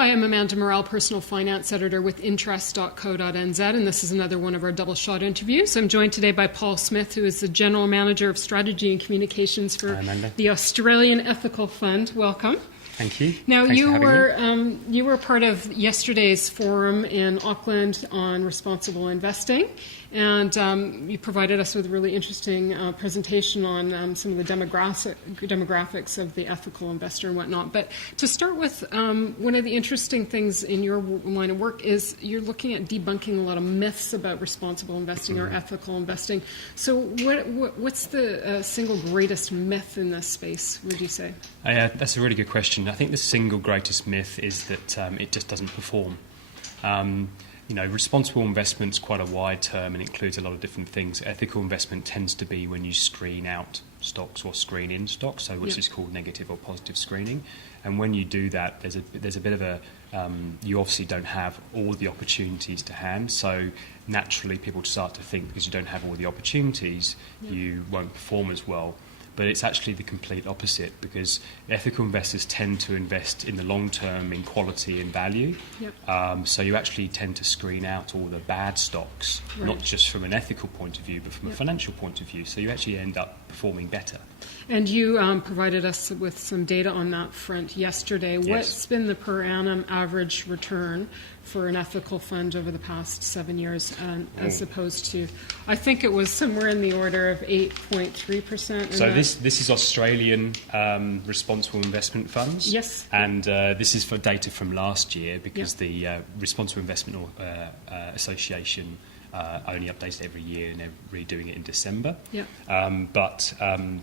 Hi, I'm Amanda Morrall, Personal Finance Editor with interest.co.nz, and this is another one of our double shot interviews. I'm joined today by Paul Smith, who is the General Manager of Strategy and Communications for the Australian Ethical Fund. Welcome. Thank you. Now, you were part of yesterday's forum in Auckland on responsible investing, and you provided us with a really interesting presentation on some of the demographics of the ethical investor and whatnot. But to start with, one of the interesting things in your line of work is you're looking at debunking a lot of myths about responsible investing or ethical investing. So what's the single greatest myth in this space, would you say? That's a really good question. I think the single greatest myth is that it just doesn't perform. Responsible investment's quite a wide term and includes a lot of different things. Ethical investment tends to be when you screen out stocks or screen in stocks, so which is called negative or positive screening. And when you do that, there's a bit of a you obviously don't have all the opportunities to hand. So naturally, people start to think because you don't have all the opportunities, you won't perform as well. But it's actually the complete opposite, because ethical investors tend to invest in the long term in quality and value. So you actually tend to screen out all the bad stocks, not just from an ethical point of view, but from a financial point of view. So you actually end up performing better. And you provided us with some data on that front yesterday. Yes. What's been the per annum average return for an ethical fund over the past 7 years, as opposed to, I think it was somewhere in the order of 8.3%? So this is Australian responsible investment funds. Yes. And this is for data from last year, because the Responsible Investment Association only updates it every year, and they're redoing it in December. But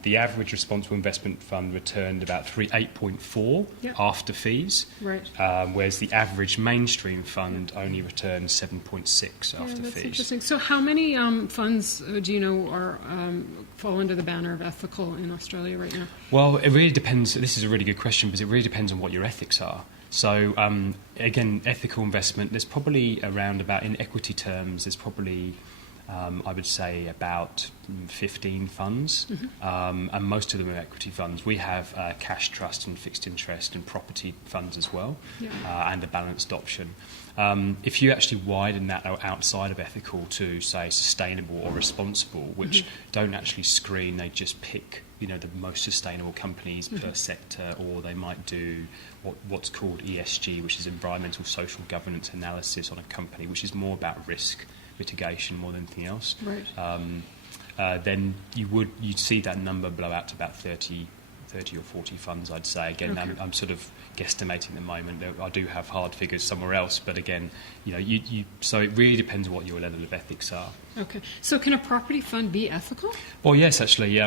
the average responsible investment fund returned about 8.4 after fees, whereas the average mainstream fund only returned 7.6 after that's fees. Interesting. So how many funds do you know are fall under the banner of ethical in Australia right now? Well, it really depends. This is a really good question, because it really depends on what your ethics are. So, again, ethical investment, there's probably around about, in equity terms, there's probably, I would say, about 15 funds, and most of them are equity funds. We have cash trust and fixed interest and property funds as well, and a balanced option. If you actually widen that outside of ethical to, say, sustainable or responsible, which don't actually screen, they just pick the most sustainable companies per sector, or they might do what's called ESG, which is environmental social governance analysis on a company, which is more about risk mitigation more than anything else. Then you'd see that number blow out to about 30 or 40 funds, I'd say. Again, I'm sort of guesstimating at the moment. I do have hard figures somewhere else, but again, so it really depends on what your level of ethics are. Okay. So can a property fund be ethical? Well, yes, actually.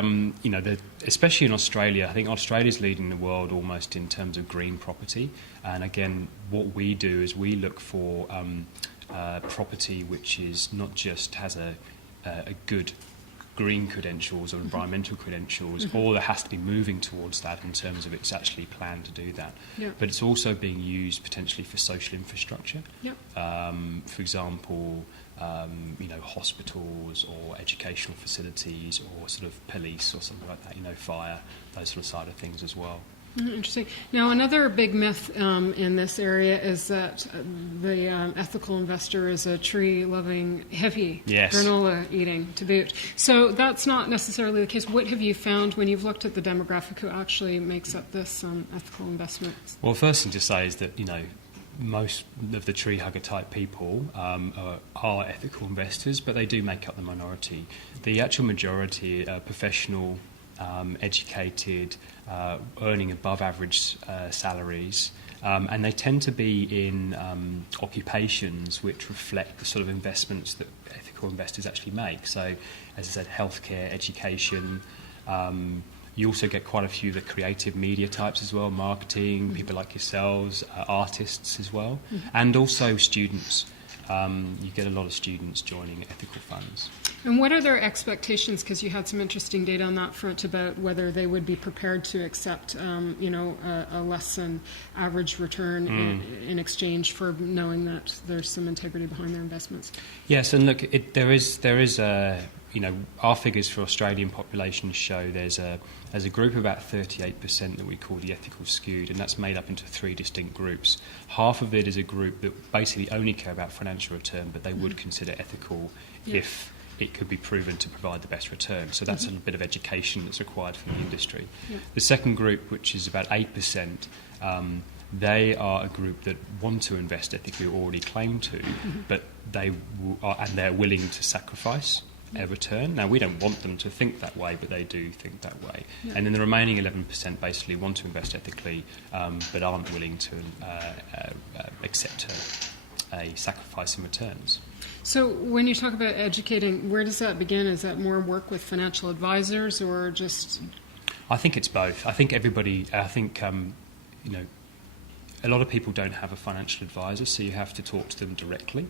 Especially in Australia, I think Australia's leading the world almost in terms of green property. And again, what we do is we look for property which is not just has a good green credentials or environmental credentials, or there has to be moving towards that in terms of it's actually planned to do that. But it's also being used potentially for social infrastructure. For example, hospitals or educational facilities, or sort of police or something like that, fire, those sort of side of things as well. Interesting. Now, another big myth in this area is that the ethical investor is a tree-loving hippie, granola eating to boot. So that's not necessarily the case. What have you found when you've looked at the demographic who actually makes up this ethical investment? Well, first thing to say is that, most of the tree hugger type people are ethical investors, but they do make up the minority. The actual majority are professional, educated, earning above average salaries, and they tend to be in occupations which reflect the sort of investments that ethical investors actually make. So, as I said, healthcare, education. You also get quite a few of the creative media types as well, marketing, people like yourselves, artists as well, and also students. You get a lot of students joining ethical funds. And what are their expectations? Because you had some interesting data on that front about whether they would be prepared to accept, a less than average return in exchange for knowing that there's some integrity behind their investments. Yes, and look, there is our figures for Australian population show there's a group of about 38% that we call the ethical skewed, and that's made up into 3 distinct groups. Half of it is a group that basically only care about financial return, but they would consider ethical if it could be proven to provide the best return. So that's a bit of education that's required from the industry. Yeah. The second group, which is about 8%, they are a group that want to invest ethically or already claim to, but they're willing to sacrifice a return. Now, we don't want them to think that way, but they do think that way. Yeah. And then the remaining 11% basically want to invest ethically, but aren't willing to accept a sacrifice in returns. So when you talk about educating, where does that begin? Is that more work with financial advisors or just... I think it's both. I think a lot of people don't have a financial advisor, so you have to talk to them directly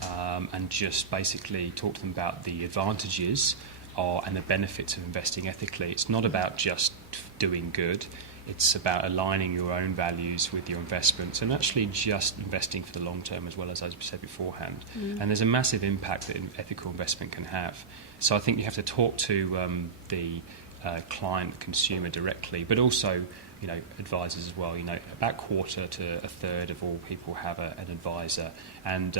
and just basically talk to them about the advantages and the benefits of investing ethically. It's not about just doing good. It's about aligning your own values with your investments and actually just investing for the long term as well, as I said beforehand. And there's a massive impact that ethical investment can have. So I think you have to talk to the client, consumer directly, but also advisors as well. About quarter to a third of all people have an advisor, and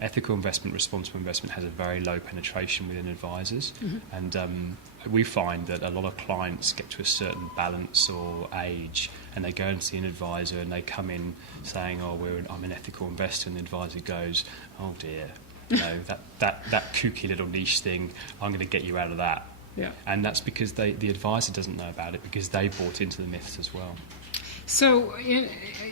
ethical investment, responsible investment has a very low penetration within advisors, and we find that a lot of clients get to a certain balance or age, and they go and see an advisor, and they come in saying, I'm an ethical investor, and the advisor goes, oh dear, that kooky little niche thing, I'm going to get you out of that. Yeah. And that's because the advisor doesn't know about it, because they bought into the myths as well. So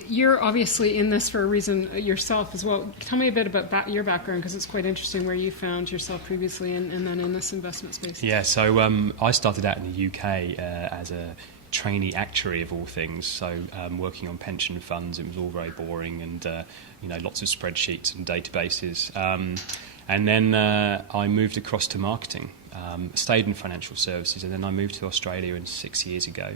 you're obviously in this for a reason yourself as well. Tell me a bit about your background, because it's quite interesting where you found yourself previously and then in this investment space. Yeah, so I started out in the UK as a trainee actuary of all things, so working on pension funds. It was all very boring and lots of spreadsheets and databases. And then I moved across to marketing. Stayed in financial services, and then I moved to Australia 6 years ago,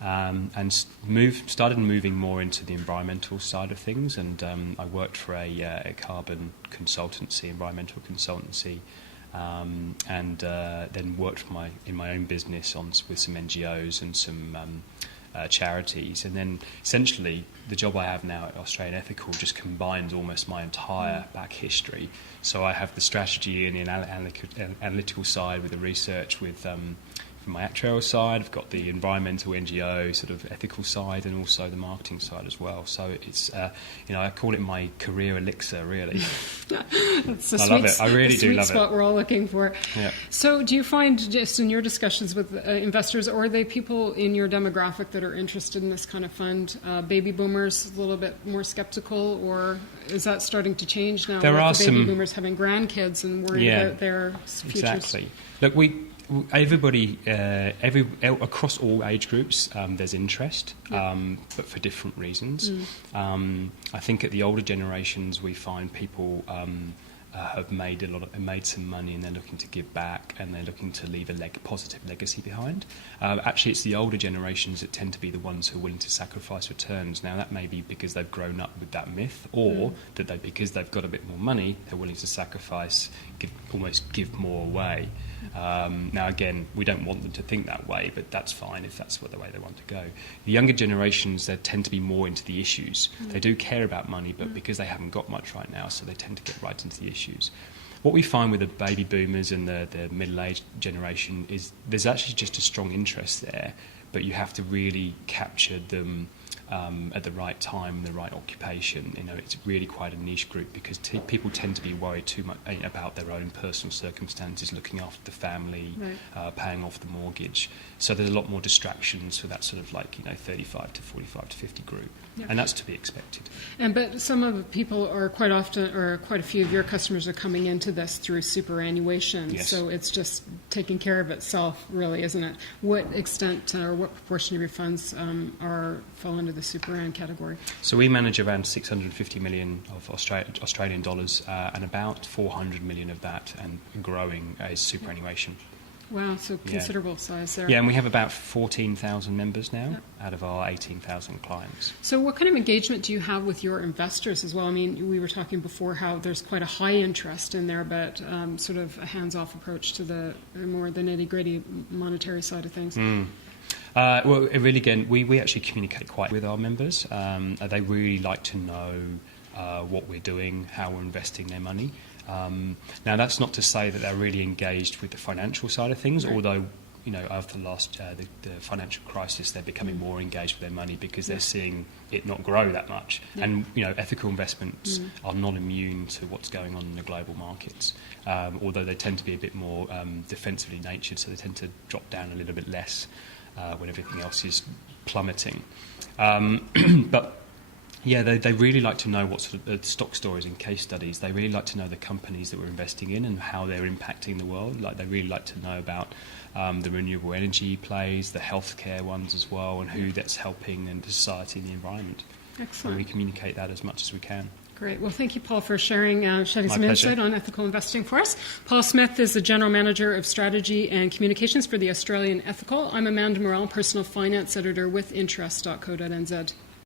and started moving more into the environmental side of things. And I worked for a carbon consultancy, environmental consultancy, and then worked in my own business with some NGOs and some charities. And then essentially the job I have now at Australian Ethical just combines almost my entire back history. So I have the strategy and the analytical side with the research, with from my actuarial side, I've got the environmental NGO sort of ethical side, and also the marketing side as well. So it's I call it my career elixir, really. That's the love it. I really do love it. Spot we're all looking for. Yeah. So do you find, just in your discussions with investors, or are they people in your demographic that are interested in this kind of fund? Baby boomers a little bit more skeptical, or is that starting to change now? There are the baby boomers having grandkids and worried about their futures. Exactly. Look, everybody, across all age groups, there's interest, but for different reasons. I think at the older generations, we find people have made some money, and they're looking to give back, and they're looking to leave a positive legacy behind. Actually, it's the older generations that tend to be the ones who are willing to sacrifice returns. Now, that may be because they've grown up with that myth, or that because they've got a bit more money, they're willing to sacrifice, almost give more away. Now, again, we don't want them to think that way, but that's fine if that's the way they want to go. The younger generations, they tend to be more into the issues. They do care about money, but because they haven't got much right now, so they tend to get right into the issues. What we find with the baby boomers and the middle-aged generation is there's actually just a strong interest there, but you have to really capture them at the right time, the right occupation. It's really quite a niche group, because people tend to be worried too much about their own personal circumstances, looking after the family, paying off the mortgage. So there's a lot more distractions for that sort of 35 to 45 to 50 group, and that's to be expected. But some of the people are quite often, or quite a few of your customers are coming into this through superannuation. Yes. So it's just taking care of itself, really, isn't it? What extent or what proportion of your funds fall under the superann category? So we manage around 650 million of Australian dollars, and about 400 million of that, and growing, is superannuation. Wow, so considerable size there. Yeah, and we have about 14,000 members now out of our 18,000 clients. So what kind of engagement do you have with your investors as well? I mean, we were talking before how there's quite a high interest in there, but sort of a hands-off approach to the more the nitty-gritty monetary side of things. Well, really, again, we actually communicate quite with our members. They really like to know what we're doing, how we're investing their money. Now, that's not to say that they're really engaged with the financial side of things, although, after the financial crisis, they're becoming more engaged with their money because they're seeing it not grow that much. Yeah. And, ethical investments are not immune to what's going on in the global markets, although they tend to be a bit more defensively natured, so they tend to drop down a little bit less when everything else is plummeting. But yeah, they really like to know what sort of stock stories and case studies. They really like to know the companies that we're investing in and how they're impacting the world. Like, they really like to know about the renewable energy plays, the healthcare ones as well, and who that's helping in society and the environment. Excellent. And we communicate that as much as we can. Great. Well, thank you, Paul, for shedding some pleasure. insight on ethical investing for us. Paul Smith is the General Manager of Strategy and Communications for the Australian Ethical. I'm Amanda Morrall, Personal Finance Editor with Interest.co.nz.